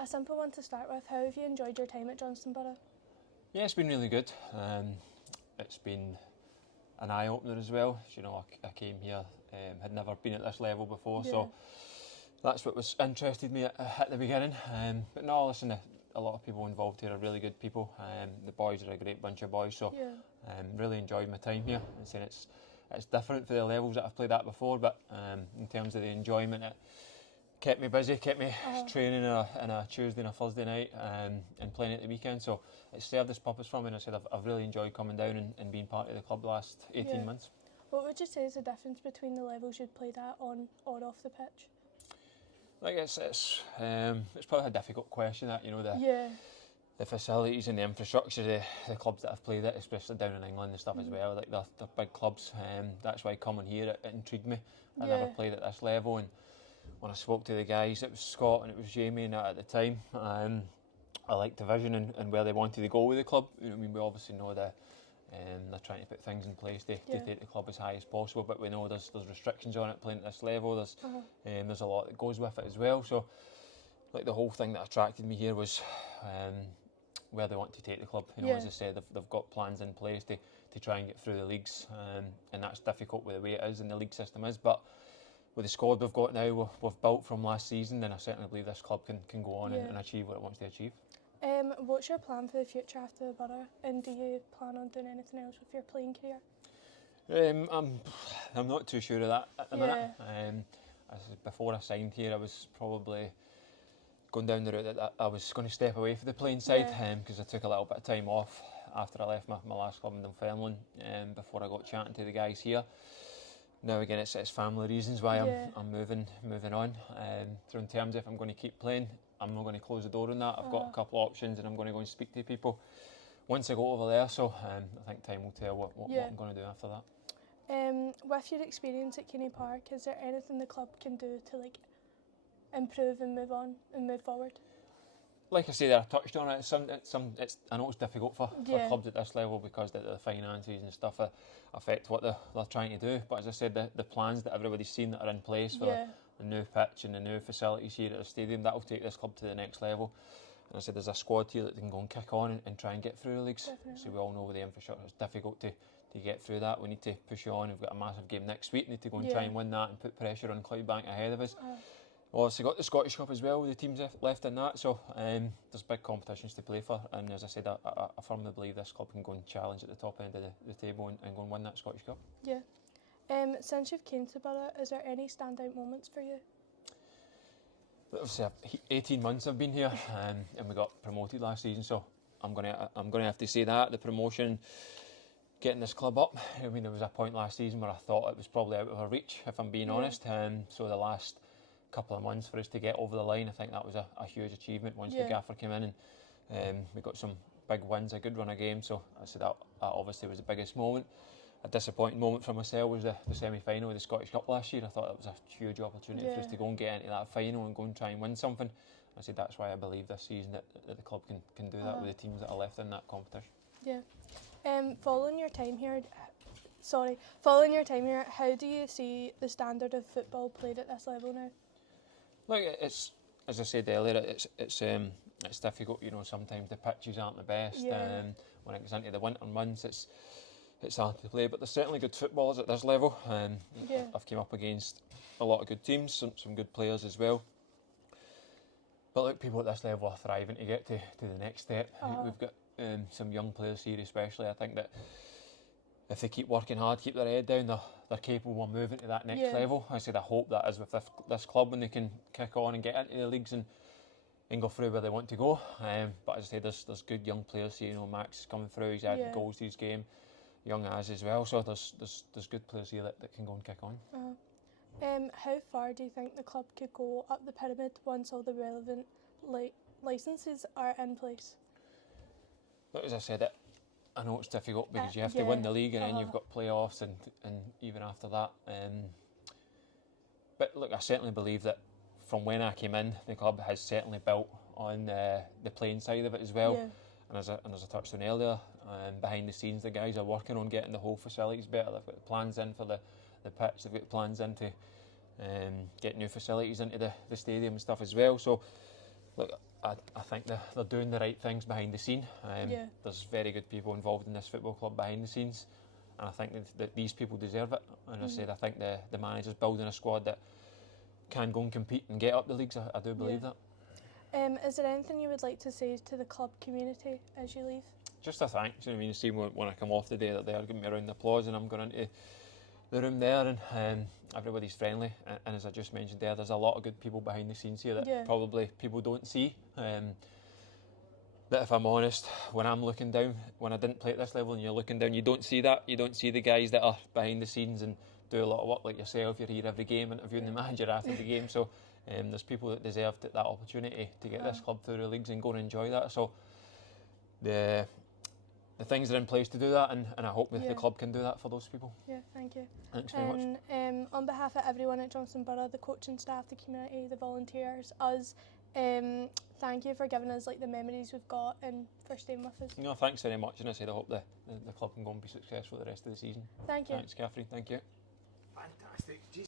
A simple one to start with. How have you enjoyed your time at Johnston Borough? Yeah, it's been really good. It's been an eye-opener as well. You know, I came here, had never been at this level before, so that's what was interested me at the beginning. But no, listen, a lot of people involved here are really good people. The boys are a great bunch of boys, so really enjoyed my time here. I'm saying it's different for the levels that I've played at before, but in terms of the enjoyment, it kept me busy, kept me training on a Tuesday and a Thursday night, and playing at the weekend. So it served this purpose for me, and I said I've really enjoyed coming down and being part of the club the last 18 months. What would you say is the difference between the levels you'd played at on or off the pitch? Like it's probably a difficult question, that, you know, the facilities and the infrastructure, the clubs that I've played at, especially down in England and stuff as well, like they're big clubs. That's why coming here it intrigued me. I never played at this level, and when I spoke to the guys, it was Scott and it was Jamie and that at the time, I liked the vision and where they wanted to go with the club. You know, I mean, we obviously know that they're trying to put things in place to take the club as high as possible, but we know there's restrictions on it playing at this level. There's a lot that goes with it as well. So, like, the whole thing that attracted me here was where they want to take the club. You know, as I said, they've got plans in place to try and get through the leagues, and that's difficult with the way it is and the league system is. But with the squad we've got now, we've built from last season, then I certainly believe this club can go on and achieve what it wants to achieve. What's your plan for the future after the Borough, and do you plan on doing anything else with your playing career? I'm not too sure of that at the minute. Before I signed here, I was probably going down the route that I was going to step away from the playing side, because I took a little bit of time off after I left my last club in Dunfermline, before I got chatting to the guys here. Now again, it's family reasons why I'm moving on. So in terms of if I'm going to keep playing, I'm not going to close the door on that. I've got a couple of options, and I'm going to go and speak to people once I go over there. So I think time will tell what I'm going to do after that. With your experience at Keanie Park, is there anything the club can do to improve and move on and move forward? Like I say, I touched on it. I know it's difficult for clubs at this level because the finances and stuff affect what they're trying to do. But as I said, the plans that everybody's seen that are in place for the new pitch and the new facilities here at the stadium, that will take this club to the next level. And I said there's a squad here that can go and kick on and try and get through the leagues. Definitely. So we all know with the infrastructure it's difficult to get through that. We need to push on. We've got a massive game next week. We need to go and try and win that and put pressure on Clydebank ahead of us. Well, obviously got the Scottish Cup as well with the teams left in that, so there's big competitions to play for, and as I said, I firmly believe this club can go and challenge at the top end of the table and go and win that Scottish Cup. Yeah. Since you've came to Borough, is there any standout moments for you? Obviously, 18 months I've been here, and we got promoted last season, so I'm gonna have to say that the promotion, getting this club up. I mean, there was a point last season where I thought it was probably out of our reach, if I'm being honest. So the last couple of months for us to get over the line, I think that was a huge achievement once the gaffer came in, and we got some big wins, a good run of games. So I said that obviously was the biggest moment. A disappointing moment for myself was the semi-final of the Scottish Cup last year. I thought that was a huge opportunity for us to go and get into that final and go and try and win something. I said that's why I believe this season that the club can do that with the teams that are left in that competition. Following your time here, how do you see the standard of football played at this level now? Look, it's, as I said earlier, it's difficult. You know, sometimes the pitches aren't the best. When it gets into the winter months, it's hard to play. But there's certainly good footballers at this level. I've come up against a lot of good teams, some good players as well. But look, people at this level are thriving to get to the next step. We've got some young players here, especially. I think that if they keep working hard, keep their head down, they're capable of moving to that next level. I said I hope that is with this club when they can kick on and get into the leagues and go through where they want to go. But as I said, there's good young players here. You know, Max is coming through. He's added goals to his game. Young as well. So there's good players here that can go and kick on. How far do you think the club could go up the pyramid once all the relevant licences are in place? But as I said, I know it's difficult because you have to win the league and then you've got playoffs and even after that. But look, I certainly believe that from when I came in, the club has certainly built on the playing side of it as well. And as I touched on earlier, behind the scenes, the guys are working on getting the whole facilities better. They've got plans in for the pitch. They've got plans in to get new facilities into the stadium and stuff as well. So, look, I think they're doing the right things behind the scene. There's very good people involved in this football club behind the scenes, and I think that these people deserve it. And I said, I think the manager's building a squad that can go and compete and get up the leagues. I do believe that. Is there anything you would like to say to the club community as you leave? Just a thanks. You know what I mean, see when I come off the day that they're giving me a round of applause, and I'm going into the room there, and everybody's friendly. And as I just mentioned there's a lot of good people behind the scenes here that probably people don't see. That if I'm honest, when I'm looking down, when I didn't play at this level and you're looking down, you don't see that. You don't see the guys that are behind the scenes and do a lot of work like yourself. You're here every game interviewing the manager after the game. So there's people that deserve that opportunity to get this club through the leagues and go and enjoy that. So the things are in place to do that, and I hope the club can do that for those people. Yeah, thank you. Thanks very much. On behalf of everyone at Johnstone Borough, the coaching staff, the community, the volunteers, us, thank you for giving us the memories we've got and for staying with us. No, thanks very much, and I said I hope the club can go and be successful the rest of the season. Thank you. Thanks, Catherine. Thank you. Fantastic.